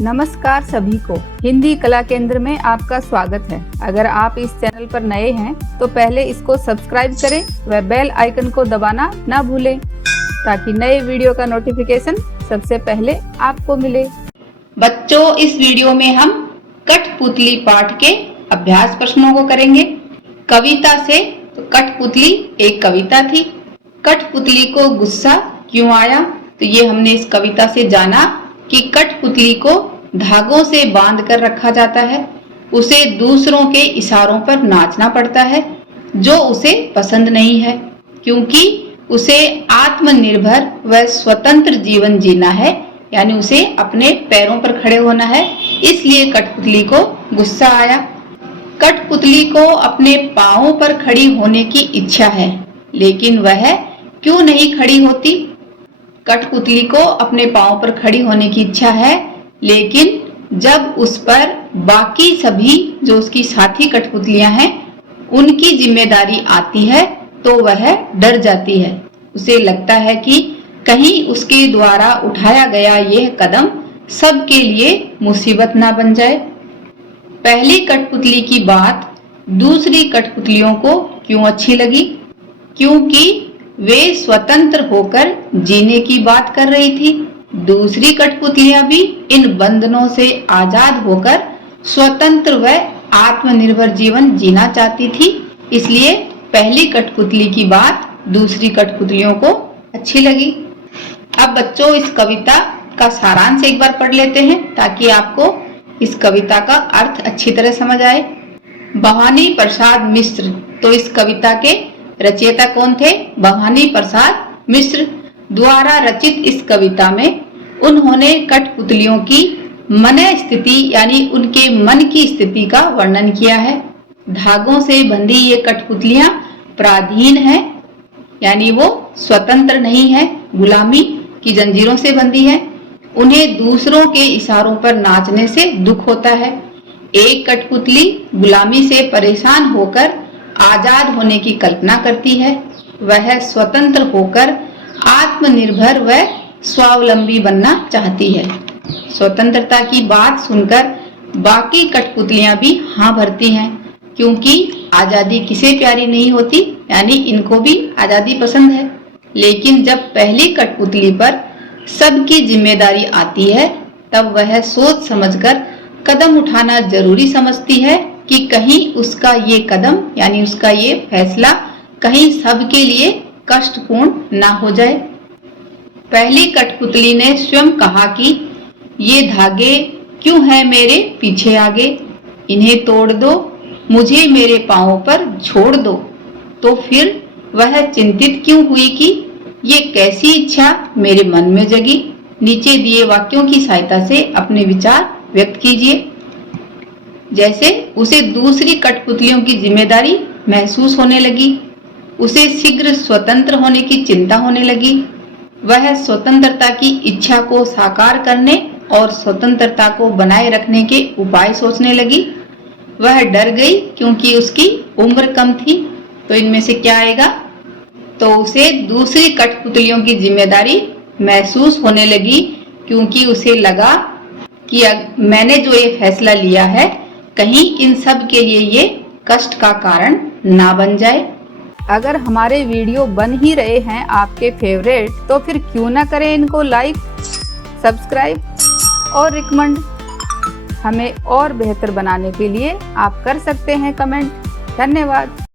नमस्कार सभी को, हिंदी कला केंद्र में आपका स्वागत है। अगर आप इस चैनल पर नए हैं तो पहले इसको सब्सक्राइब करें व बेल आइकन को दबाना ना भूलें ताकि नए वीडियो का नोटिफिकेशन सबसे पहले आपको मिले। बच्चों, इस वीडियो में हम कठपुतली पाठ के अभ्यास प्रश्नों को करेंगे। कविता से तो कठपुतली एक कविता थी। कठपुतली को गुस्सा क्यों आया, तो ये हमने इस कविता से जाना कि कठपुतली को धागों से बांध कर रखा जाता है। उसे दूसरों के इशारों पर नाचना पड़ता है जो उसे पसंद नहीं है, क्योंकि उसे आत्मनिर्भर व स्वतंत्र जीवन जीना है, यानी उसे अपने पैरों पर खड़े होना है। इसलिए कठपुतली को गुस्सा आया। कठपुतली को अपने पांवों पर खड़ी होने की इच्छा है, लेकिन वह क्यों नहीं खड़ी होती। कठपुतली को अपने पांवों पर खड़ी होने की इच्छा है, लेकिन जब उस पर बाकी सभी जो उसकी साथी कठपुतलियां हैं उनकी जिम्मेदारी आती है तो वह डर जाती है। उसे लगता है कि कहीं उसके द्वारा उठाया गया यह कदम सबके लिए मुसीबत ना बन जाए। पहली कठपुतली की बात दूसरी कठपुतलियों को क्यों अच्छी लगी, क्योंकि वे स्वतंत्र होकर जीने की बात कर रही थी। दूसरी कठपुतलियां भी इन बंधनों से आजाद होकर स्वतंत्र व आत्मनिर्भर जीवन जीना चाहती थी। इसलिए पहली कठपुतली की बात दूसरी कठपुतलियों को अच्छी लगी। अब बच्चों, इस कविता का सारांश एक बार पढ़ लेते हैं ताकि आपको इस कविता का अर्थ अच्छी तरह समझ आए। भवानी प्रसाद मिश्र, तो इस कविता के रचयिता कौन थे? भवानी प्रसाद मिश्र द्वारा रचित इस कविता में उन्होंने कठपुतलियों की मन स्थिति यानी उनके मन की स्थिति का वर्णन किया है। धागों से बंधी ये कठपुतलियां पराधीन हैं, यानी वो स्वतंत्र नहीं है, गुलामी की जंजीरों से बंधी है। उन्हें दूसरों के इशारों पर नाचने से दुख होता है। एक कठपुतली गुलामी से परेशान होकर आजाद होने की कल्पना करती है। वह स्वतंत्र होकर आत्मनिर्भर व स्वावलंबी बनना चाहती है। स्वतंत्रता की बात सुनकर बाकी कठपुतलियां भी हाँ भरती हैं, क्योंकि आजादी किसे प्यारी नहीं होती, यानी इनको भी आजादी पसंद है। लेकिन जब पहली कठपुतली पर सबकी जिम्मेदारी आती है तब वह सोच समझकर कदम उठाना जरूरी समझती है कि कहीं उसका ये कदम यानी उसका ये फैसला कहीं सबके लिए कष्टपूर्ण ना हो जाए। पहली कठपुतली ने स्वयं कहा कि ये धागे क्यों हैं मेरे पीछे आगे, इन्हें तोड़ दो, मुझे मेरे पांवों पर छोड़ दो। तो फिर वह चिंतित क्यों हुई कि ये कैसी इच्छा मेरे मन में जगी। नीचे दिए वाक्यों की सहायता से अपने विचार व्यक्त कीजिए। जैसे उसे दूसरी कठपुतलियों की जिम्मेदारी महसूस होने लगी, उसे शीघ्र स्वतंत्र होने की चिंता होने लगी। वह स्वतंत्रता की इच्छा को साकार करने और स्वतंत्रता को बनाए रखने के उपाय सोचने लगी। वह डर गई क्योंकि उसकी उम्र कम थी। तो इनमें से क्या आएगा? तो उसे दूसरी कठपुतलियों की जिम्मेदारी महसूस होने लगी, क्योंकि उसे लगा कि मैंने जो ये फैसला लिया है कहीं इन सब के लिए ये कष्ट का कारण ना बन जाए। अगर हमारे वीडियो बन ही रहे हैं आपके फेवरेट, तो फिर क्यों ना करें इनको लाइक, सब्सक्राइब और रिकमेंड। हमें और बेहतर बनाने के लिए आप कर सकते हैं कमेंट। धन्यवाद।